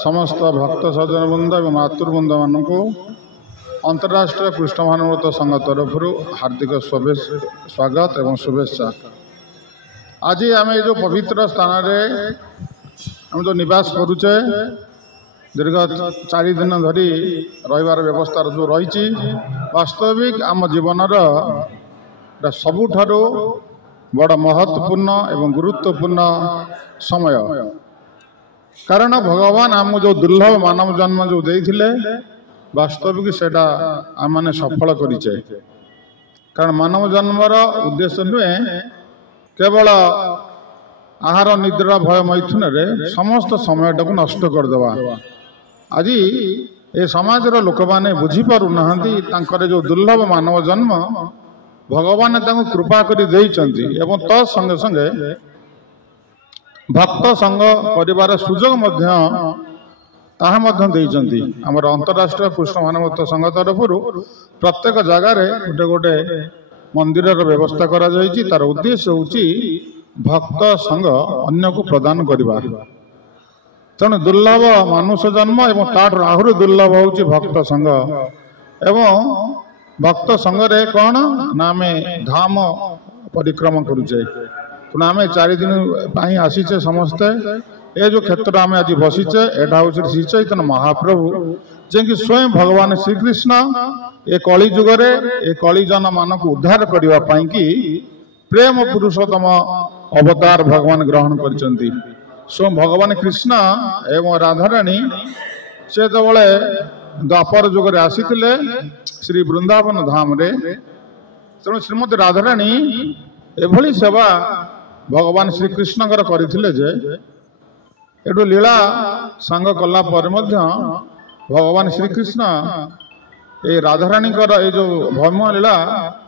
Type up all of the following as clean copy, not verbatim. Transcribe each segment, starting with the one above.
समस्त भक्त सज्जन बृंद और मातृवृंद मान अंतर्राष्ट्रीय कृष्ण भानुमत संघ तरफ हार्दिक स्वागत एवं शुभेच्छा। आज आम जो पवित्र स्थान आम जो निवास करुचे दीर्घ 4 दिन धरी रही व्यवस्था जो रही वास्तविक आम जीवन सबुठारु बड़ महत्वपूर्ण एवं गुरुत्वपूर्ण समय, कारण भगवान आम जो दुर्लभ मानव जन्म जो देइथिले वास्तविक सेटा आम माने सफल करिचे। कारण मानव जन्मर उद्देश्य नुहे केवल आहार निद्रा भय मैथुन रे समस्त समयटा को नष्ट करदेवा। आज ए समाज लोक मैंने बुझी पारु नाहंती तांकर जो दुर्लभ मानव जन्म भगवान तांको कृपा करि देइचंती एवं तो संगे संगे भक्त संग परिवार सुजोग मध्य ताहा मध्य देइचंती। हमर अंतरराष्ट्रीय कृष्ण भानुमत संघ तरफ प्रत्येक जगार गोटे गोटे मंदिर व्यवस्था करा जायछि। तार उद्देश्य होछि भक्त संग अन्य को प्रदान करबा। तेणु दुर्लभ मानुष जन्म एवं ताठर आहुरी दुर्लभ होछि भक्त संग एवं भक्त संगरे कौन ना आम धाम परिक्रमा करुचे। तेणु आम 4 दिन आसीचे समस्ते ए जो क्षेत्र आम आज बसीचे एटा हूँ श्री चैतन्य महाप्रभु जे कि स्वयं भगवान श्रीकृष्ण ए कली जुगरे ए कली जन मान को उद्धार करने की प्रेम पुरुषोत्तम अवतार भगवान ग्रहण करिसेंती। स्वयं भगवान कृष्ण एवं राधाराणी से तबले द्वापर जुगरे आसीथिले श्री वृंदावन धाम रे। तेणु श्रीमती राधाराणी एभली सेवा भगवान श्रीकृष्ण करथिले जे एटू लीला सांग कला पर मध्य भगवान श्रीकृष्ण ए राधाराणी ए जो भौम लीला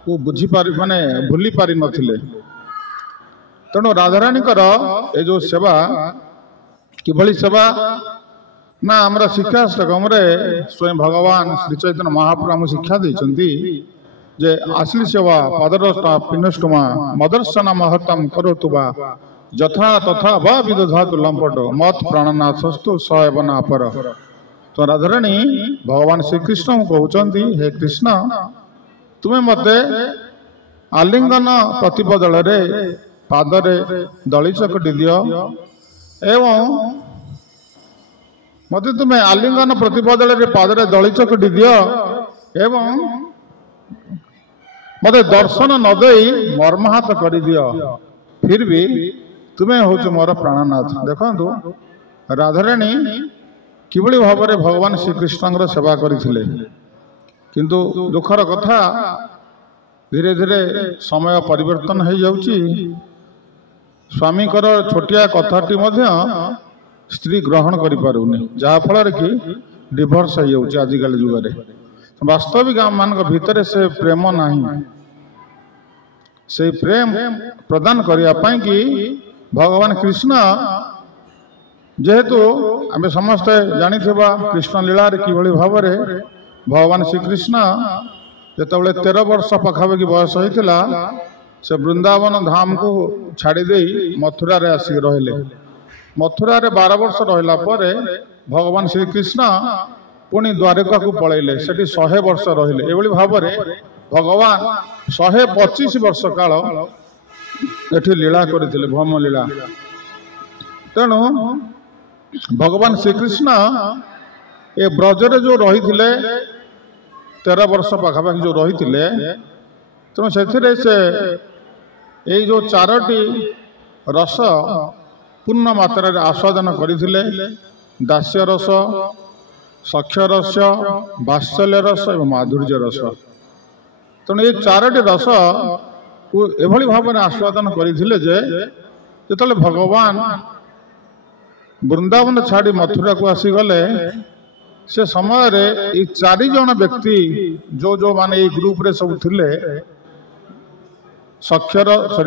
को बुझी पारि माने भूली पारि नथिले। तेणु राधाराणी ए जो सेवा किभली सेवा ना हमरा शिक्षाष्टकम रे स्वयं भगवान श्री चैतन्य महाप्रभु शिक्षा देइचंती जे आसली सेवा पदरष्टा पिनष्टमा मदर्शन महत्तम करोतुबा यथा तथा वा विदधातु लंपट मत प्राणनाथस्तु सएवना पर। तो राधाराणी भगवान श्रीकृष्ण कहउचंती हे कृष्ण तुमे मते आलिंगन प्रतिपदल रे पादरे दली चकटी दियो एवं मते तुम्हें आलिंगन प्रतिपदल रे पादरे दली चकटी दियो एवं मते दर्शन न देई मर्माहत कर दियो फिर भी तुम्हें हूँ मोर प्राणनाथ। देखु राधाराणी किभली भाव में भगवान श्रीकृष्ण सेवा करथिले, किंतु दुखर कथा धीरे धीरे समय परिवर्तन हो जाउची। स्वामी छोटिया कथाटी मध्य स्त्री ग्रहण करि पारुनी जहा फल कि डिवोर्स हो जाउची आजिकल जुगरे। वास्तविक आम मान भितर से प्रेम नहीं, से प्रेम प्रदान करने कि भगवान कृष्ण जेहेतु आम समस्ते जानी कृष्ण लीला किभली भाव में भगवान श्रीकृष्ण जिते 13 वर्ष पाखापाखि बयस होता से वृंदावन धाम को छाड़ी दे मथुरा रे आसिक रहिले। मथुरा रे 12 वर्ष रहिला परे भगवान श्रीकृष्ण पुणी द्वारका को पलैले, सेठी 100 वर्ष रहिले। एभली भाव में भगवान 125 वर्ष काल एठी लीला करथिले भौम लीला। तेणु भगवान श्रीकृष्ण ए ब्रजरे जो रही 13 वर्ष पाखापाखि जो रही तेणु से ये जो 4टी रस पूर्ण मात्रा आस्वादन करथिले। दास्य रस, सख्य रस, वात्सल्य रस और माधुर्य रस। तेणु ये 4टी रस को एभली भाव में आस्वादन करथिले जे जेतले भगवान वृंदावन छाड़ी मथुरा को आसीगले से समय रे ये 4 जन व्यक्ति जो जो माने ये ग्रुप रे सब थिले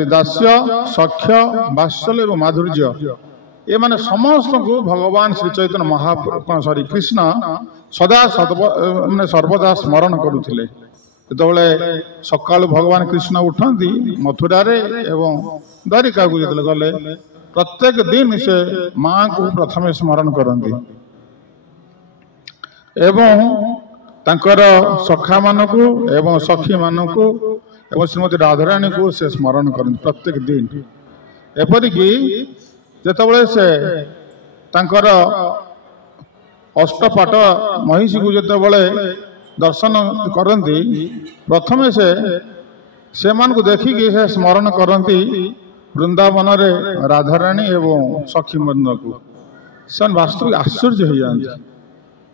दास्य, सख्य, वात्सल्य और माधुर्य ये माने समस्त को भगवान श्री चैतन्य महाप्रभु कृष्ण सदा माने सर्वदा स्मरण करुथिले। जिते सका भगवान कृष्ण उठती मथुरा रे एवं द्वारिका को जो गले प्रत्येक दिन से माँ को प्रथम स्मरण करती एवं तांकर सखा मानकू एवं सखी मानकू एवं श्रीमती राधाराणी को से स्मरण करते प्रत्येक दिन। एपरिक जितेबाला से तांकर अष्टपाट महिषी को जितेबाला दर्शन करती प्रथम से मान को देखिकी से स्मरण करती वृंदावन रे राधाराणी एवं सखी बृंद को से वास्तविक आश्चर्य हो जाती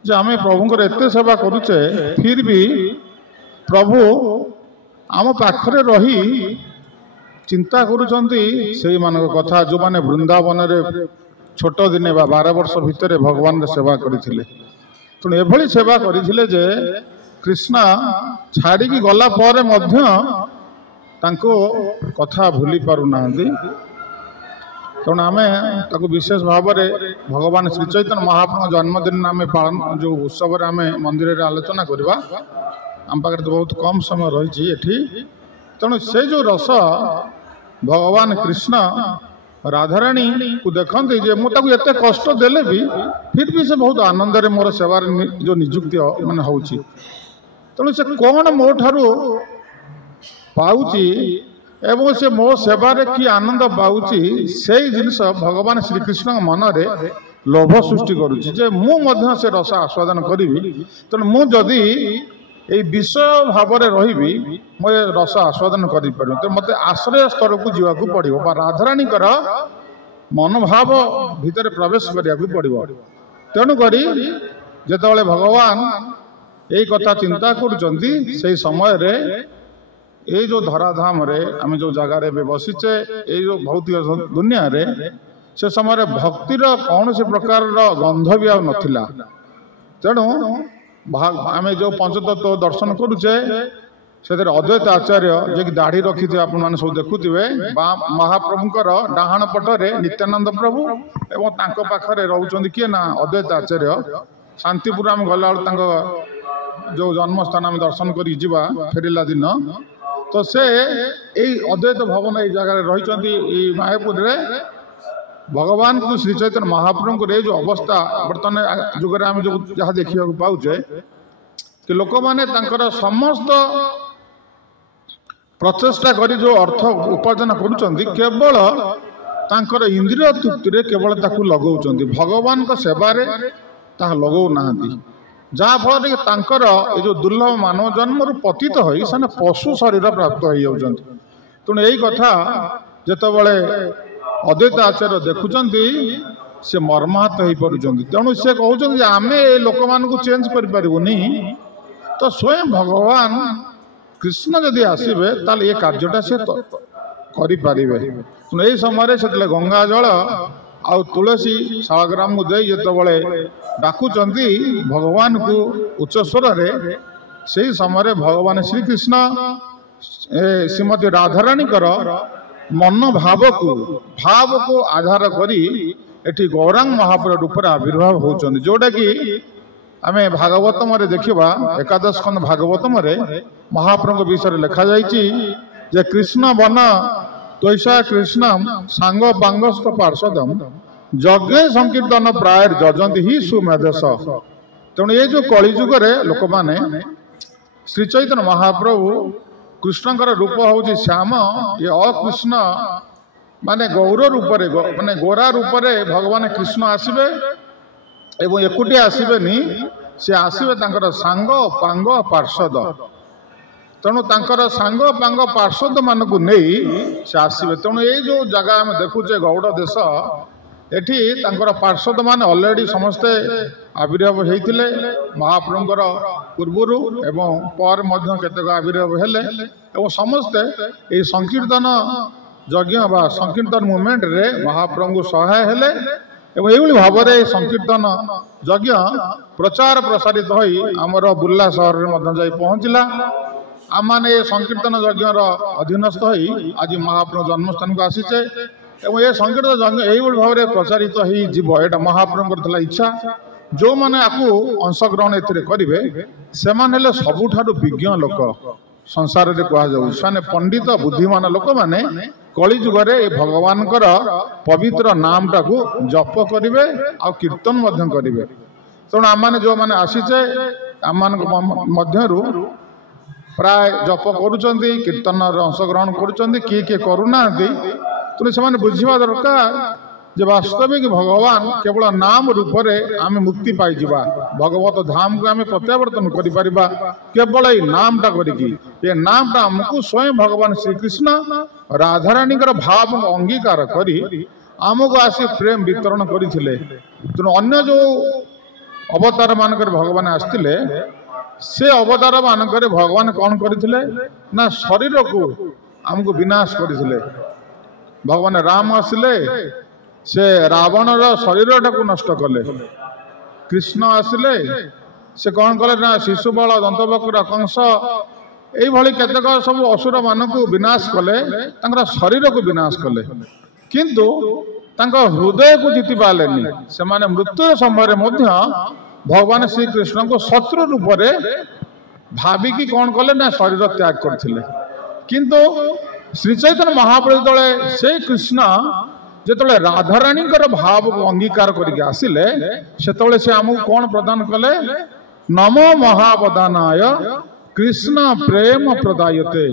जे आम प्रभुंर एत सेवा करुचे फिर भी प्रभु आम पाखरे रही चिंता करुचंती से मानक कथा जो माने वृंदावन रे छोट दिने 12 वर्ष भितर भगवान सेवा करथिले तेणु एभली सेवा करथिले जे कृष्ण छाड़ी गला पर मध्य तांको कथा भूली पारु नांदी। तेणु आम ताको विशेष भाव में भगवान श्री चैतन्य महाप्रभु जन्मदिन आम पालन जो उत्सव आम मंदिर रे आलोचना करवा आम पाखे तो बहुत कम समय रही। तेणु से जो रस भगवान कृष्ण राधाराणी को देखते जे मुझे एते कष्ट देले भी फिर भी से बहुत आनंद रे मोर सेवार जो निजुक्ति माने होची। तेणु से कौन मो ठारू पाउची एवं से मो सेवारे कि आनंद पाउची से जिनस भगवान श्रीकृष्ण मन रे लोभ सृष्टि करुची जे मु मध्य से रस आस्वादन करी। तेणु मु जदि ये विषय भाव में रही मैं रस आस्वादन कर मत आश्रय स्तर को जीवा पड़ो राधाराणी मनोभाव भितर प्रवेश करा पड़ो। तेणुक जिते भगवान यही कथा चिंता करुँच समय रे ये जो धराधाम रे आम जो जगार बसीचे ये जो भौतिक दुनिया रे से समय भक्तिर कौन से प्रकार गंध भी आ नथिला। तेणु आम जो पंचतत्व दर्शन करुचे से अद्वैत आचार्य जे कि दाढ़ी रखी थे आप सब देखुवे महाप्रभुंकर डाहाण पटरे नित्यानंद प्रभु एवं तांको पाखरे रहउचंदी किए ना अद्वैत आचार्य। शांतिपुर आम गला जो जन्मस्थान आम दर्शन कर फेरला दिन तो से यही अद्वैत भवन ये जगह रही मायापुर रे भगवान को श्री चैतन्य महाप्रभु को जो अवस्था बर्तमान जुगे आम जो जहाँ देखा पाचे कि लोक मैंने समस्त प्रचेषा करी जो अर्थ उपार्जन करुँच केवल तांकर इंद्रिय तृप्ति केवल ताकू लगौंच भगवान को सेवारे ताहा लगौ नाहांती जहाँ फल तांकर ये जो दुर्लभ मानव जन्म पतित हो पशु शरीर प्राप्त हो जाउछंती। तेणु यही कथा जेतेबेले अद्वैत आचार्य देखुचंती से मर्माहत हो पड़ुचंती। तेणु से कहउचंती आम लोक मान को चेंज कर पारिबुनी तो स्वयं भगवान कृष्ण जदि आसबे ताले ये कार्यटा से करि पारिबे। तेणु यही समय से गंगा जल आ तुलसी शालग्राम को दे जितेबाला डाकुचंती भगवान को उच्च स्वर रे से समय भगवान श्रीकृष्ण श्रीमती राधाराणी मन भाव को आधार करी एटी गौरांग महाप्रभु रूप आविर्भाव होचंदी जोटा कि आम भागवतम रे देखिबा एकादश खंड भागवतम रे महाप्रभु विषय लिखा जाइछि जे कृष्ण वन तैसा कृष्ण सांग पांगस्त पार्षदम यज्ञ संकीर्तन प्राय जजंती ही सुमेधस। तेणु ये जो कलिजुग लोक माने श्री चैतन्य महाप्रभु कृष्णकर रूप हूँ श्याम ये अकृष्ण माने गौर रूप माने गोरा रूप भगवान कृष्ण आसबे एवं एकुटिया आसबेनी से आसबे तांकर सांग पांग पार्षद। तेणु तांकर सांग पांग पार्षद मान को नहीं से आसबे। तेणु ये जो जगह आम देखुचे गौड़ देश एठी तांकर पार्षद मान ऑलरेडी समस्ते आविर्भाव होते महाप्रभुंर पूर्वर एवं पर केतक आविर्भाव हेले एवं समस्ते ये संकीर्तन यज्ञ बा संकीर्तन मूवमेंट रे महाप्रभु सहाय हेले एवं यही भाव में संकीर्तन यज्ञ प्रचार प्रसारित होई आमर बुर्ला सहर में जाई पहुँचला। आम मैंने संकीर्तन यज्ञर अधीनस्थ होई आज महाप्रभु जन्मस्थान को आसीचे एवं ये संकीर्तन यज्ञ यही भाव में प्रचारित हो महाप्रभुंर इच्छा जो मैंने आपको अंशग्रहण करेंगे से सबुठारु विज्ञ लोक संसार में कहुने पंडित बुद्धिमान लोक मैंने कलिजुगे भगवान पवित्र नाम टाकू जप करेंगे आ कीर्तन करेंगे तेणु आम मैंने जो मैंने आसीचे आम मध्यरु प्राय जप करुँच कीर्तन अंशग्रहण करुँच किए करूना तेणु से बुझा दरकार जे वास्तविक भगवान केवल नाम रूप से आम मुक्ति पाई भगवत धाम को आम प्रत्यावर्तन कर केवल ये नामटा ये नामटा आमको स्वयं भगवान श्रीकृष्ण राधाराणी भाव अंगीकार करी आमको आसी प्रेम वितरण करते तेणु अन्य जो अवतार मानक भगवान आसते से अवतार मानक भगवान कौन करते ना शरीर को आमको विनाश करते भगवान राम आसिले से रावणर शरीर टाक नष्ट कले कृष्ण आसिले से कौन कले ना शिशुबल दंतवक्र कंस यही केतक सब असुर मानक विनाश कले शरीर को विनाश कले किंतु हृदय को जीति पारे से मृत्यु समय भगवान श्री कृष्ण को शत्रु रूप से भाविकी कौन कले ना शरीर त्याग करथिले किंतु श्री चैतन्य महाप्रभु तले से कृष्ण जिते राधाराणी भाव को अंगीकार करके आसिले से आमको कौन प्रदान कले नमो महावदानाय कृष्ण प्रेम प्रदायते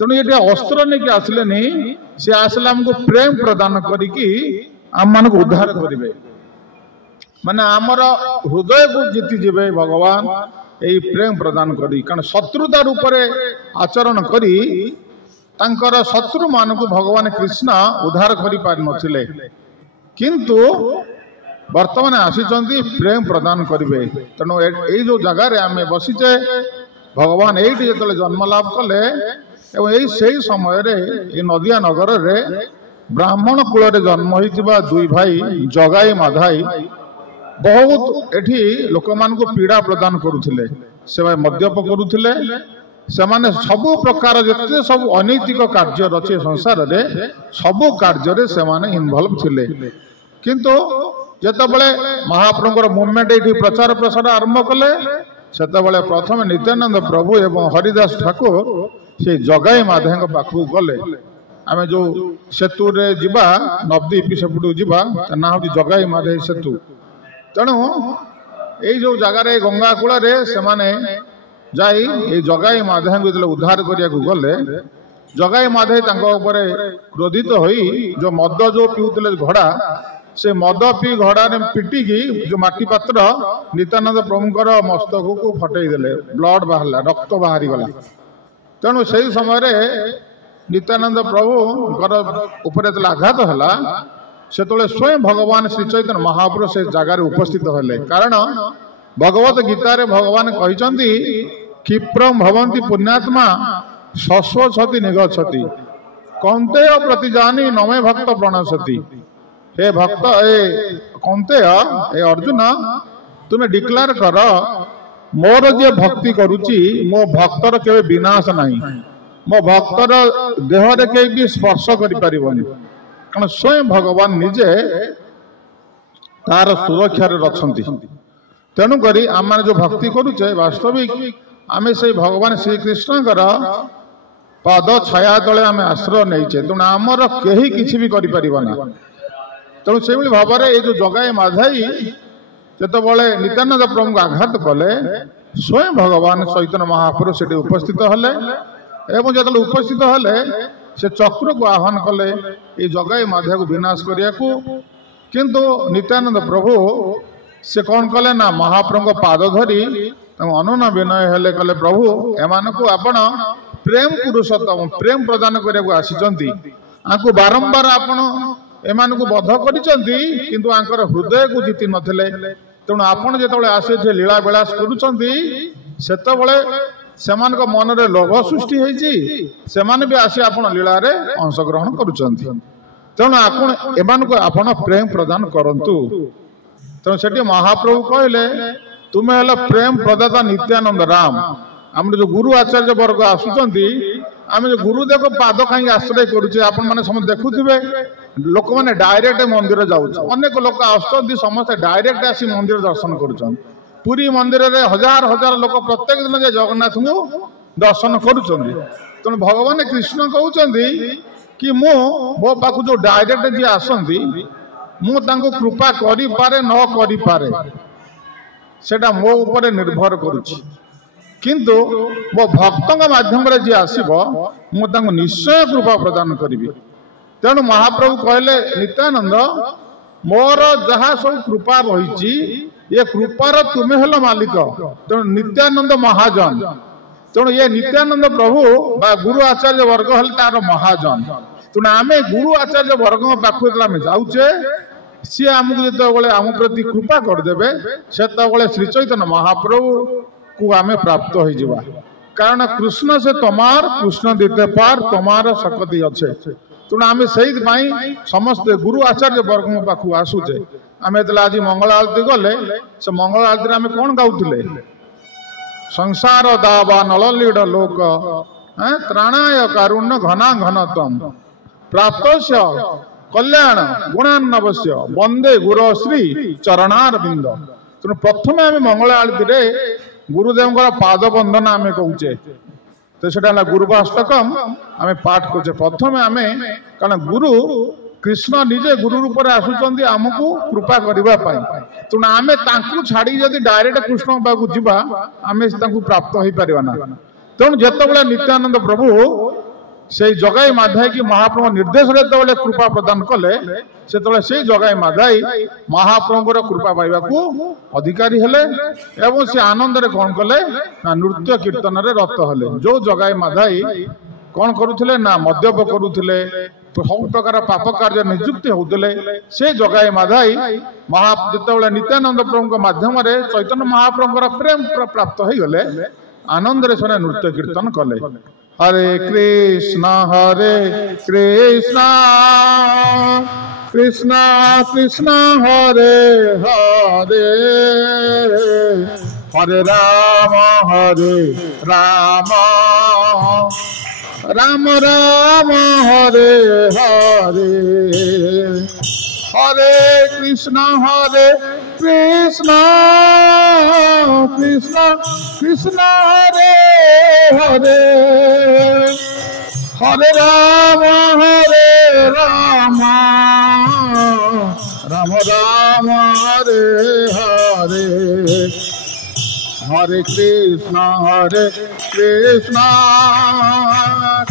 तेणु ये अस्त्र नहीं आसिले नहीं सी आसले आमको प्रेम प्रदान करी आम मान उद्धार करेंगे माने आमर हृदय को जीति जीवे भगवान यही प्रेम प्रदान करी कारण शत्रुता रूप से आचरण करी तांकर शत्रु मान को भगवान कृष्ण उद्धार करि पार नथिले किंतु वर्तमान आसीचंती प्रेम प्रदान करिवे तेणु एई जो जगह रे आमे बसीचे भगवान एइटी जेतले जन्म लाभ कले एवं एई सेही समय रे ए नदिया नगर रे ब्राह्मण कुल रे जन्म होइतिबा दुई भाई जगाई माधाई बहुत एठी लोक मान को पीड़ा प्रदान करुथिले से मद्यप करुथिले सेमाने सबु प्रकार जिते सब अनैतिक कार्य रचे संसार रे सबु कार्य रे सेमाने इन्वॉल्व थिले किंतु जेतेबेले महाप्रभुर मूवमेंट ये प्रचार प्रसार आरंभ कले सेतेबेले प्रथम नित्यानंद प्रभु एवं हरिदास ठाकुर से जगाई माधव पाखु गले आमे जो सेतु रे जिबा नवदीप सेपटू जिबा ना हूँ जगाई माधव सेतु तेणु ये जो जगार गंगा कूल से माने जाई ये जगाई माधव जो उद्धार करिया गले जगाई माधव क्रोधित होई जो मद जो पीउले घड़ा से मद पी घड़ा ने पिटिकी जो माटी पात्र नित्यानंद प्रभुंकर मस्तक को फटई देले ब्लड बाहरला रक्त बाहरी गला तेणु से समय नित्यानंद प्रभु ऊपर आघात है से स्वयं भगवान श्री चैतन्य महाप्रभु से जगार उपस्थित हेले कारण भगवत गीता रे भगवान कहते क्षिप्रम भवंती पुण्यात्मा शश्वती निगछति कौंतेय प्रतिजानी नमे भक्त प्रणशति हे भक्त ए कौंतेय ए अर्जुन तुम्हें डिक्लेयर कर मोर जे भक्ति करुची मो भक्तर केवे विनाश नहीं मो भक्तर देह रे के भी स्पर्श करि परिबनी कारण स्वयं भगवान निजे तार सुरक्षा रे रखंती तेणु करी आम जो भक्ति करुचे वास्तविक आमे से भगवान श्री कृष्ण पद छाया तले आम आश्रय नहींचे तेणु आमर कहीं किसी भी करिपारिबना तेणु से भाव में ये जो जगाई माधाई जितेबाला नित्यानंद प्रभु को आघात कले स्वयं भगवान चैतन्य महाप्रभु से उपस्थित हेले एवं जो उपस्थित हेले से चक्र को आह्वान कले ये जगाई माधव को विनाश करिया किंतु नित्यानंद प्रभु से कौन कले ना महाप्रभु पाद धरी अनुन विनय हेले कले प्रभु एमान को आपण प्रेम पुरुषोत्तम प्रेम प्रदान करने आसीचंती आंकु बारंबार आपण एमान को बध करिचंती किंतु आंकर हृदय को जीति नथिले तेणु आपण जेतबेले आसे जे लीला विलास करूचंती सेतबेले सेमान को मन रे लोभ सृष्टि होईची सेमान भी आसी आपण लीला रे अंशग्रहण करूचंती तेणु आपण एमान को आपण प्रेम प्रदान करंतु तेणु सेठी महाप्रभु कहले तुम्हें हेला प्रेम प्रदाता नित्यानंद राम आम जो गुरु आचार्य वर्ग आसुचंती आम जो गुरुदेव पाद कहीं आश्रय करुचे आपण माने समस्त देखुथिबे लोक माने डायरेक्ट मंदिर जाउछ अनेक लोक आसुचंती समस्त डायरेक्ट आसी मंदिर दर्शन करूछन पुरी मंदिर रे हजार हजार लोक प्रत्येक दिन जे जगन्नाथ को दर्शन करूछंती तेणु भगवान कृष्ण कहउचंती कि मो पाखु जो डायरेक्ट जी आसंती मु तांको कृपा करि पारे न करि पारे सेटा मो ऊपर निर्भर करुच्ची किंतु मो भक्तों माध्यम जी आसब मुझे निश्चय कृपा प्रदान करी तेणु महाप्रभु कहले नित्यानंद मोर जहाँ सब कृपा रही ये कृपार तुम्हें हेल मालिक तेणु नित्यानंद महाजन तेणु ये नित्यानंद प्रभु बा गुरु आचार्य वर्ग हेल तार महाजन तेणु आम गुरु आचार्य वर्ग पाखु आम जाऊे सी आमको जो आम प्रति कृपा करदे से श्री चैतन्य महाप्रभु को आम प्राप्त हो कारण कृष्ण से तमार कृष्ण दीते पार तमार सकती अच्छे तेणु आम से समस्ते गुरु आचार्य वर्ग पाखु आसुचे आम आज मंगल आरती गले से मंगल आरती आम कौन गाउले संसार दावा नललीड लोक त्राणाय कारुण्य घना घन तम प्राप्त कल्याण गुणान्नवश्य वंदे गुरो श्री चरणारविंद तेणु प्रथम आम मंगल आरती गुरुदेव पाद बंधन आम कहे तो सेटा गुरुवाष्टकम आम पाठ करे प्रथम आम कारण गुरु कृष्ण निजे गुरु रूप में आसुच्च आमको कृपा करने तेणु आम छाड़ी जदि डायरेक्ट कृष्ण पाक जावा आम प्राप्त हो पारना तेणु जिते नित्यानंद प्रभु से जगाई माधाई की महाप्रभु निर्देश जो कृपा प्रदान कले से जगाई माधाई महाप्रभुर कृपा पाइबा अधिकारी हेले एवं से आनंद कौन कले ना नृत्य कीर्तन रे रत हेले जो जगाई माधाई कौन करुले ना मद्यप करुले सब प्रकार पाप कार्य निजुक्ति होते से जगाई माधाई जिते नित्यानंद प्रभु मध्यम चैतन्य महाप्रभुर प्रेम प्राप्त हो गले आनंद से नृत्य कीर्तन कले हरे कृष्ण कृष्ण कृष्ण हरे हरे हरे राम राम राम हरे हरे हरे कृष्ण कृष्ण कृष्ण हरे हरे हरे राम राम राम हरे हरे हरे कृष्ण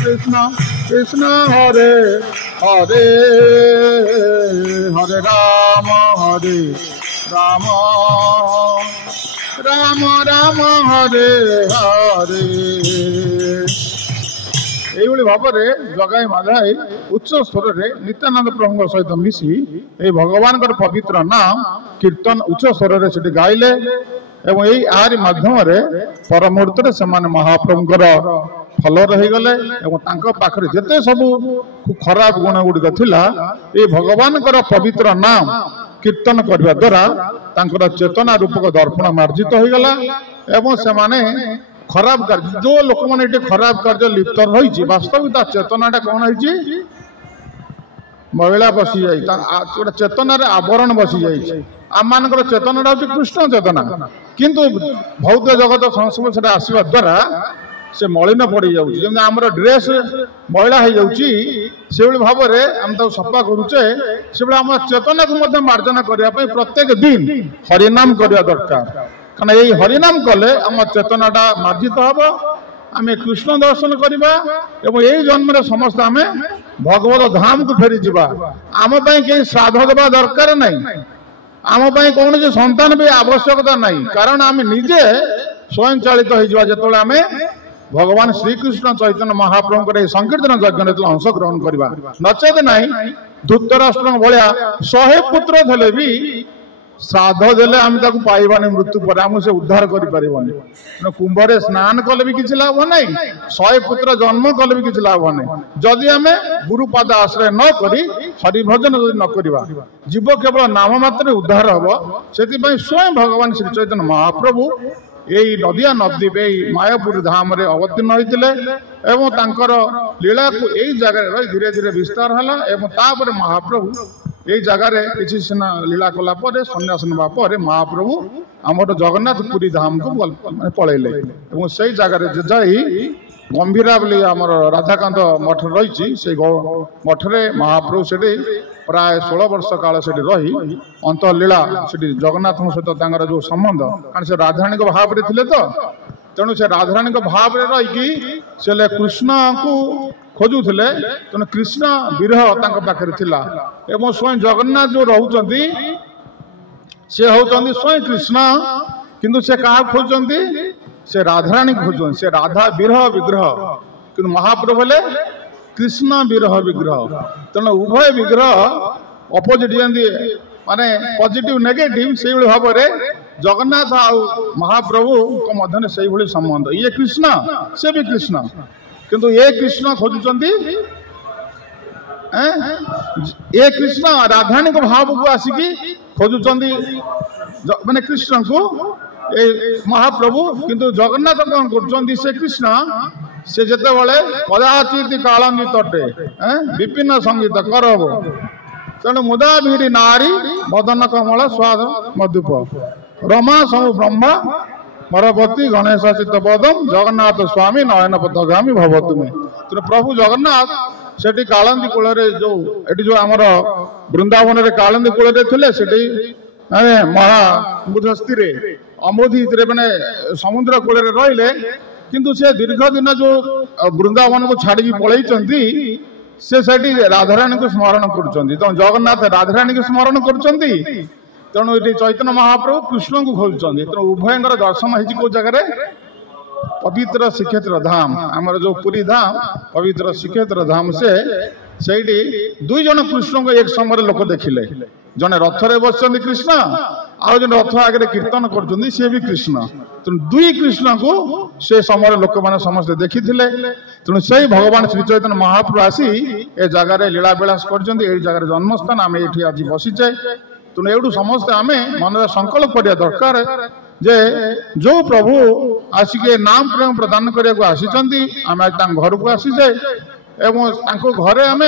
कृष्ण कृष्ण हरे हरे हरे राम राम राम हरे हरे यही भाव में जगाई माधाई उच्च स्वर में नित्यानंद प्रभु सहित मिसी ये भगवान पवित्र नाम कीर्तन उच्च स्वर से गाइले एवं यही आहारी माध्यम पर मुहूर्त से महाप्रभुंर फल रहीगले पाखे जिते सब खराब गुण गुड़िक थिला ये भगवान पवित्र नाम कीर्तन करने द्वारा चेतना रूपक दर्पण मार्जित होगला एवं से खराब कार्य जो लोक मैंने खराब कार्य लिप्त रही वास्तविक चेतनाटा कौन है महिला बसी जा चेतन आवरण बसी जा आम चेतनाटा हूँ कृष्ण चेतना किंतु भौतिक जगत संस्पर्श आसवा द्वारा से मलिन पड़ जाऊँगी आमर ड्रेस महिला हो जाऊँगी भाव में आम सफा करुचे से आम चेतना को मार्जना करने प्रत्येक दिन हरिनाम करने दरकार कारण यही हरिनाम कले आम चेतनाटा मार्जित हम आम कृष्ण दर्शन करवा एवं यही जन्म समस्त आम भगवत धाम को फेरी जावा आम कहीं श्राद्ध देवा दरकार नहीं आम कौन संतान भी आवश्यकता नहीं कारण आम निजे स्वयं चालित हो जो आम भगवान श्रीकृष्ण चैतन्य महाप्रभु संकीर्तन यज्ञ अंशग्रहण करवा नचेत ना धृतराष्ट्र भाया 100 पुत्र थे भी श्राद्ध देले आम पाइबानी मृत्यु पर आम से उद्धार करें कुंभरे स्नान कले भी किसी लाभ ना 100 पुत्र जन्म कले भी किसी लाभ ना जदि आम गुरुपाद आश्रय न करी हरिभजन न करवा जीव केवल नाम मात्र उद्धार हम से स्वयं भगवान श्री चैतन्य महाप्रभु यही नदिया नदीप मायापुर धाम रे अवतीर्ण होते लीला को यही जगह धीरे धीरे विस्तार है महाप्रभु यही जगार किसी सिना लीला कलापर सन्यास नापर महाप्रभु आमर जगन्नाथ पुरी धाम को पलैले से जगार गंभीरा बोली आमर राधाकांत मठ रही से मठरे महाप्रभु से प्राय 16 वर्ष काल से रही अंतलीला से जगन्नाथ सहित जो संबंध कारण से राधाराणी भाव में थे तो तेणु से राधाराणी भाव में रही से कृष्ण को खोजुले तेणु कृष्ण विरह पाखे थिला एवं स्वयं जगन्नाथ जो रोचंती से होचंती स्वयं कृष्ण किंतु से क्या खोजुंट से राधाराणी खोजुं से राधा विरह विग्रह कि महाप्रभु हेले कृष्ण विरह विग्रह तेणु उभय विग्रह अपोजिट जमी माने पॉजिटिव नेगेटिव से भाव में जगन्नाथ आउ महाप्रभु मध्य से संबंध ये कृष्ण से भी कृष्ण किंतु ये कृष्ण खोजुंट ये कृष्ण राधाराणी भाव को आसिकी खोजुंट माने कृष्ण को ए महाप्रभु किंतु जगन्नाथ कौन कर से कृष्ण से जिते बड़े कदाचित कालंदी तटे विपिन्न संगीत करब तेणु मुदा भीरी नारी मदन कमल स्वाद मधुप रमा समु ब्रह्मा मरपति गणेशाचित पदम जगन्नाथ स्वामी नयन पथगामी भव तुम्हें तेणु प्रभु जगन्नाथ सेठी कालंदी कूल जो एटी जो आमर वृंदावन कालंदी कूल थे महाबुधस्ती अमोधी मैंने समुद्र कूल रहिले किंतु से दीर्घ दिन जो वृंदावन को छाड़ी पलैंती से राधाराणी को स्मरण कर जगन्नाथ राधाराणी को स्मरण कर तेणु ये चैतन्य महाप्रभु कृष्ण को खोजुंट तेणु उभयर दर्शन हो जगह पवित्र श्रीक्षेत्र धाम आमर जो पुरी धाम पवित्र श्रीक्षेत्र धाम से दुई जन कृष्ण को एक समय लोक देखिले जने रथरे बस कृष्ण आउ जन रथ आगे कीर्तन कर सी भी कृष्ण तेणु दुई कृष्ण को से समय लोक मैंने समस्ते देखी तेणु से भगवान श्री चैतन्य महाप्रभु आसी ए जगार लीला विलास कर जगार जन्मस्थान आम ये आज बसीचे तेणु एवं समस्ते आम मन संकल्प करिया दरकार जे जो प्रभु आसिके नाम प्रेम प्रदान करने को आसी आम घर को आसीचे एवं घरे आम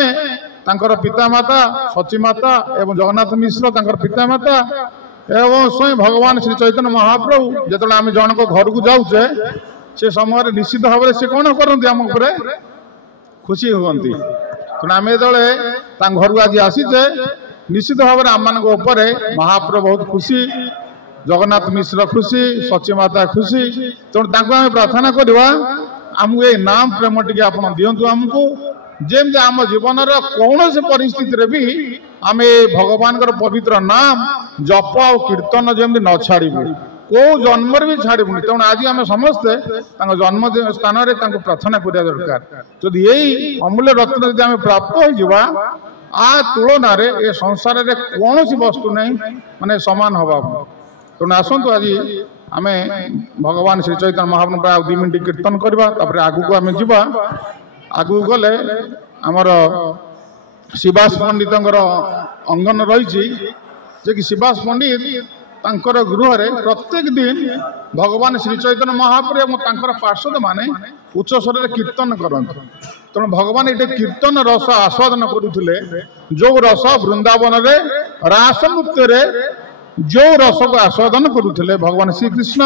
तांकर पितामाता सचीमाता एवं जगन्नाथ मिश्र तांकर पितामाता एवं स्वयं भगवान श्री चैतन्य महाप्रभु जो आम जन को घर को जाऊे से समय निश्चित भाव से कौन करती आम उपर खुशी हमें तेना आम जो घर को आज आसीचे निश्चित भाव में आम मान महाप्रभु बहुत खुशी जगन्नाथ मिश्र खुशी सचीमाता खुशी तेणु आम प्रार्थना करवा आमको ये नाम प्रेम टी आप दिंतु आमको जमी आम जीवन कौन से परिस्थिति भी आम भगवान पवित्र नाम जप आ कीर्तन जमी न छाड़ू कौ जन्म भी छाड़बूनी तेणु आज आम समस्ते जन्म स्थान में प्रार्थना करिया दरकार जदि यही अमूल्य रत्न जब आम प्राप्त हो आ तुलन ए संसार में कौन सी वस्तु नहीं माने समान हवा तेणु आसतु आज आम भगवान श्री चैतन्य महाप्रभु आ 2 मिनट कीर्तन करवा आगू को आम जा आगू गले आमर शिवास पंडित अंगन रही कि शिवास पंडित तांकर गृह प्रत्येक दिन भगवान श्री चैतन्य महाप्रभु पार्षद माने उच्च स्वर कीर्तन करते तेणु भगवान ये कीर्तन रस आस्वादन करुले जो रस वृंदावन रास नृत्य जो रस को आस्वादन करुले भगवान श्रीकृष्ण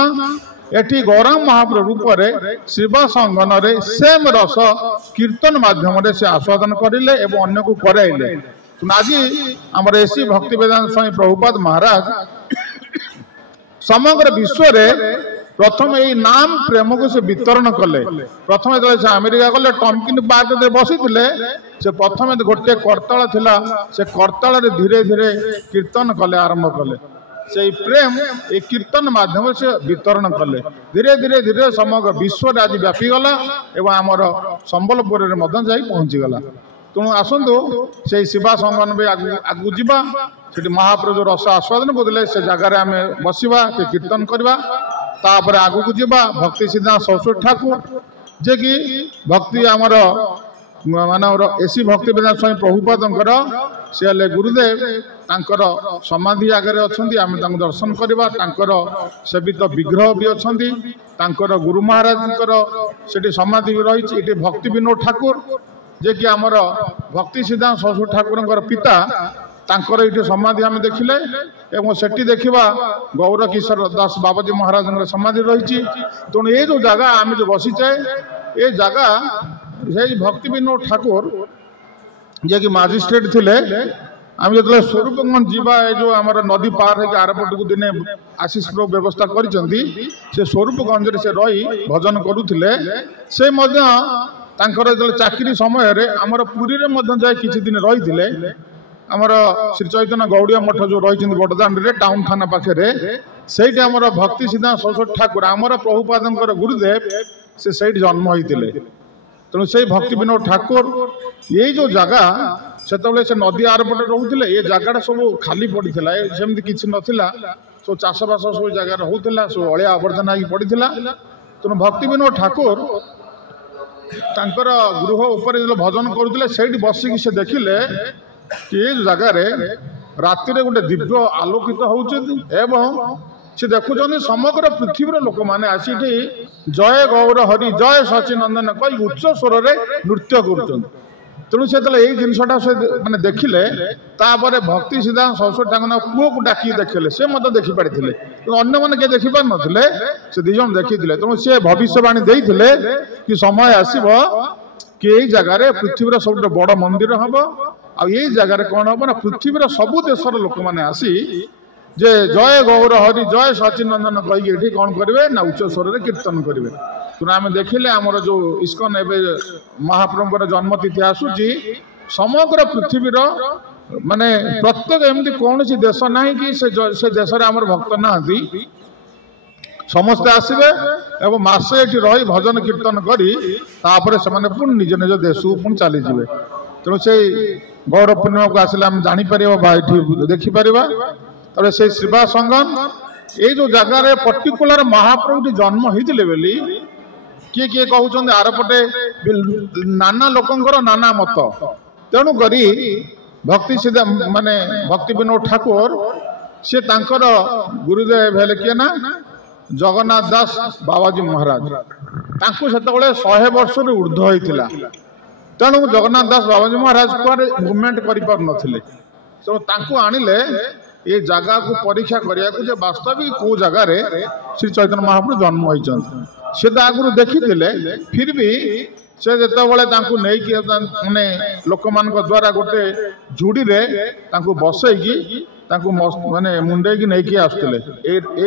एटी गौरांग महाप्रभु पर श्रीवास अंगन सेम रस कीर्तन माध्यम से आस्वादन करें एवं अन्य को कराइले आज आमर एसी भक्ति वेदांत स्वामी प्रभुपाद महाराज समग्र विश्व प्रथम यही नाम प्रेम को से वितरण कले प्रथम जो से अमेरिका गले टमकिन पार्क बसी से प्रथम गोटे करताल थिला से करताल धीरे धीरे कीर्तन कले आरंभ कले से प्रेम ये कीर्तन माध्यम से वितरण कले धीरे धीरे धीरे समग्र विश्व आज व्यापी गला एवं आमर संबलपुर में पहुंची गला तेणु आसतु से शिवा संगन भी आगू जा महाप्रभु रस आस्वादन करुले से जगार आम बसवा कीर्तन करवा तापर आगू को जा भक्ति सिद्धांत सरस्वती ठाकुर जे कि भक्ति आमर मान एसी भक्ति वेदांत स्वामी प्रभुपादंकर सी हेले गुरुदेव तांकर समाधि आगे अच्छा आम दर्शन करवा सेवित विग्रह भी अच्छा गुरु महाराज से समाधि भी रही भक्ति विनोद ठाकुर जे कि आमर भक्ति सिद्धांत सरस्वती ठाकुर पिता तांकर ये समाधि आम देखिले एवं सेठी देखा गौर किशोर दास बाबाजी महाराज समाधि रही तेणु ये जो जगह आम जो बसीचे ये जगह से भक्ति विनोद ठाकुर जे कि मजिस्ट्रेट थिले आम जो स्वरूपगंज जीवा जो आम नदी पार है आरपट को दिने आशीष प्रभु व्यवस्था कर स्वरूपगंज से रही भजन करुले से चाकरी समय आमर पुरी जाए किसी दिन रही आमर श्री चैतन्य गौड़िया मठ जो रही बड़दाण्ड टाउन थाना पाखे से भक्ति सिद्धांत सरस्वती ठाकुर आमर प्रभुपाद गुरुदेव से जन्म होते तेणु से भक्ति विनोद ठाकुर ये जो जगह से नदी आरपटे रोते ये जगह सब खाली पड़ी सेमती किसी नाला सब चाषबास सब जगह होता सब अलिया आवर्जना पड़ा तेणु भक्ति विनोद ठाकुर गृह उपर भजन करुले से बसिकी से देखिले कि ये जगार राति गोटे दिव्य आलोकित होती से देखुं समग्र पृथ्वी लोक मैंने आसी जय गौर हरि जय सचिनंदन कही उच्च स्वर में नृत्य कर तेणु से जिनसा से मैंने देखिले भक्ति सिद्धांत सरस्वती ठाकुर पुओ को डाक देखिले से मत देखिपारी अन्य मैंने किए देखिपार ना से दिज देखी तेणु सी भविष्यवाणी देते कि समय आसब कि यही जगार पृथ्वी सब बड़ मंदिर हम आई जगार कौन हम ना पृथ्वी सबू देशर लोक मैंने आसी जे जय गौर हरि जय सचिनंदन कही कौन करेंगे ना उच्च स्वर में कीर्तन करेंगे तेणु आम देखिले आमर जो इस्कन एवं महाप्रभुर जन्मतिथि आसूची समग्र पृथ्वीर माने प्रत्येक एमती कौन सी देश ना कि से देश में आमर भक्त ना समस्ते आसबे एवं मासे ये रही भजन कीर्तन करी से पुणी निज निज देश को पुणी चली जाए तेणु से गौर पूर्णिमा को आसिले आम जापर देखिपर तब से श्रीवा संगम ये जो जगार पर्टिकुलर महाप्रभु जन्म होते बोली किए किए कहते आरपटे नाना लोकंर नाना मत तेणु करी भक्ति सिद्धा माने भक्ति विनोद ठाकुर सी गुरुदेव हेले किए ना जगन्नाथ दास बाबाजी महाराज से 100 वर्ष ऊर्ध्व होता तेणु जगन्नाथ दास बाबाजी महाराज कुआरे मुवमेंट कर तेणु आणिले ये जगह को परीक्षा करिया को वास्तविक कौ जगार श्री चैतन्य महाप्रभु जन्म होती से तो आगुरी देखी फिर भी से जो माने लोक मान द्वारा गोटे जुड़ी बसईकी माने मुंडे नहीं आसुले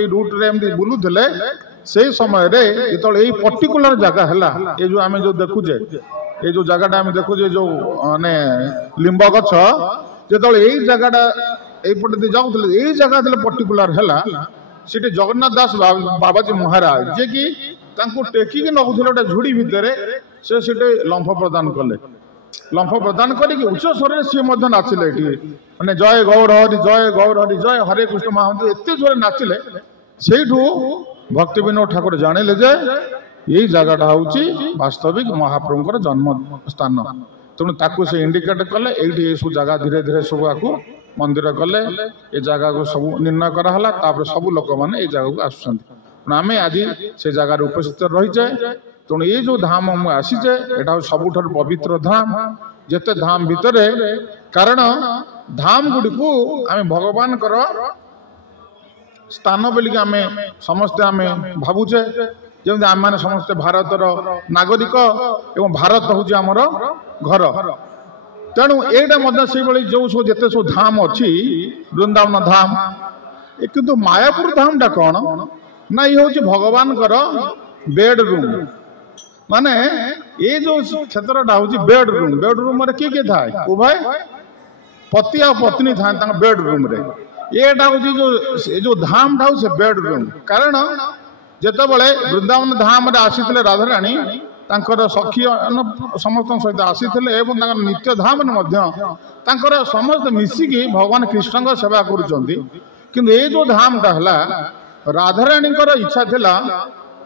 रूट्रे एमती बुलूले से समय जो पर्टिकुलर जगह है ये जो आम जो देखुचे ये जो जगह आम देखुचे जो माने लिंब गछ जो यही जगहटा यपटे जाऊे यही जगह पर्टिकुलर है जगन्नाथ दास बाबाजी महाराज जे कि टेकिक नौले गोटे झुड़ी भितर से लंफ प्रदान कले लंफ प्रदान करके उच्च स्वर सी नाचिले मैंने जय गौर हरि जय हरे कृष्ण महामंत्र एत जोर नाचिले से भक्ति विनोद ठाकुर जानिले जे यही जगहटा हूँ वास्तविक महाप्रभुंर जन्म स्थान तेणु ताकू से इंडिकेट कले ये सब जगह धीरे धीरे सब आपको मंदिर कले ये जगह को सब निर्णय कराला सब लोक मैंने ये जगह को आसुँच आम आज से जगार उपस्थित रहीचे तेणु ये जो धाम हम आसीचे यहाँ सबुठ पवित्र धाम जिते धाम भितर कारण धाम गुड़ी को आम भगवान स्थान बोलिक आम समस्ते आम भावुचे जमी आम मैंने समस्ते भारतर नागरिक एवं भारत हूँ आमर घर तेणु यहाँ से जो सब जिते सब धाम अच्छी वृंदावन धाम किंतु मायापुर धाम टा कौन ना ये हूँ भगवान बेडरूम माने ये जो क्षेत्रटा हूँ बेडरूम किए थाए उभय पति आ पत्नी था बेडरूम येटा हूँ जो धाम टा से बेडरूम कारण जिते बड़े वृंदावन धाम आसी राधाराणी सखी समस्त सहित आसी नित्य धाम समस्त मिसिकी भगवान कृष्ण सेवा करुँच किंतु ये जो धामटा है राधाराणी इच्छा थिला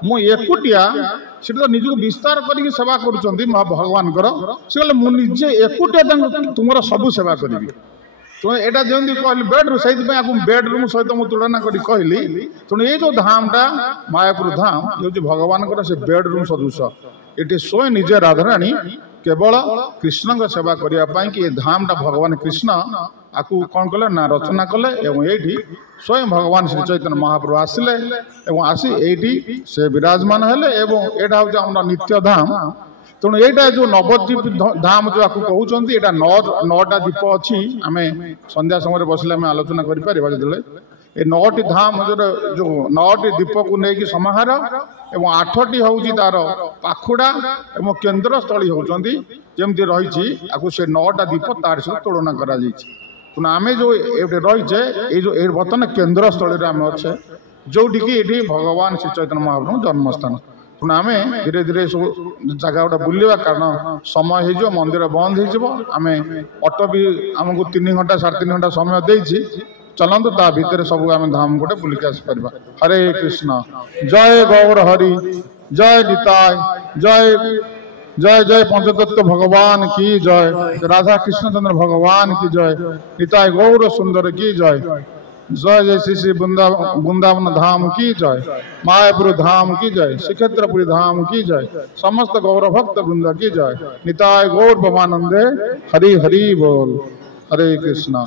मु एकुटिया से तो निज विस्तार करके सेवा करुँच भगवान से कहले मुझे एकुटिया तुम सबू सेवा करी तुम यहाँ जमी कहली बेड्रूम से बेड्रूम सहित मुझे तुलना करी कहली तेणु ये जो धामटा मायापुर धाम ये भगवान से बेड्रूम सदृश ये स्वयं निजे राधाराणी केवल कृष्ण सेवा करने कि धामटा भगवान कृष्ण आपको कौन कले ना रचना कले एवं ये स्वयं भगवान श्री चैतन्य महाप्रभु आसिले एवं आसी ये से विराजमान हेले एवं यहाँ हूँ नित्य धाम तेणु यहाँ जो नवद्वीप धाम जो आपको कहते यहाँ 9टा दीप अच्छी आम संध्या समय बसले आम आलोचना करें ये 9टी धाम जो 9टी दीप को लेकिन समाहार एवं 8टी हूँ तार पाखुड़ा एवं केन्द्रस्थली होती जमी रही से 9टा दीप तार सब तुलना करा तेणु आम जो रहीचे ये जो बर्तमान केन्द्रस्थली आम अच्छे जोटिकी ये भगवान श्री चैतन्य महाप्रभु जन्मस्थान तेणु आम धीरे धीरे सब जगह गोटा बुलवा कारण समय हो मंदिर बंद होम ऑटो भी आमको 3 घंटा 3.5 घंटा समय देती चलतु ता भितर सब आम धाम गोटे बुलिक आसपर हरे कृष्ण जय गौर हरि जय निताय जय जय जय पंचतत्व भगवान की जय राधा कृष्णचंद्र भगवान की जय निताय गौर सुंदर की जय जय जय श्री श्री वृंदावन धाम की जय मायापुर धाम की जय श्रीक्षेत्रपुरी धाम की जय समस्त गौर भक्त वृंद की जय निताय गौर भवानंदे हरि हरि बोल हरे कृष्ण।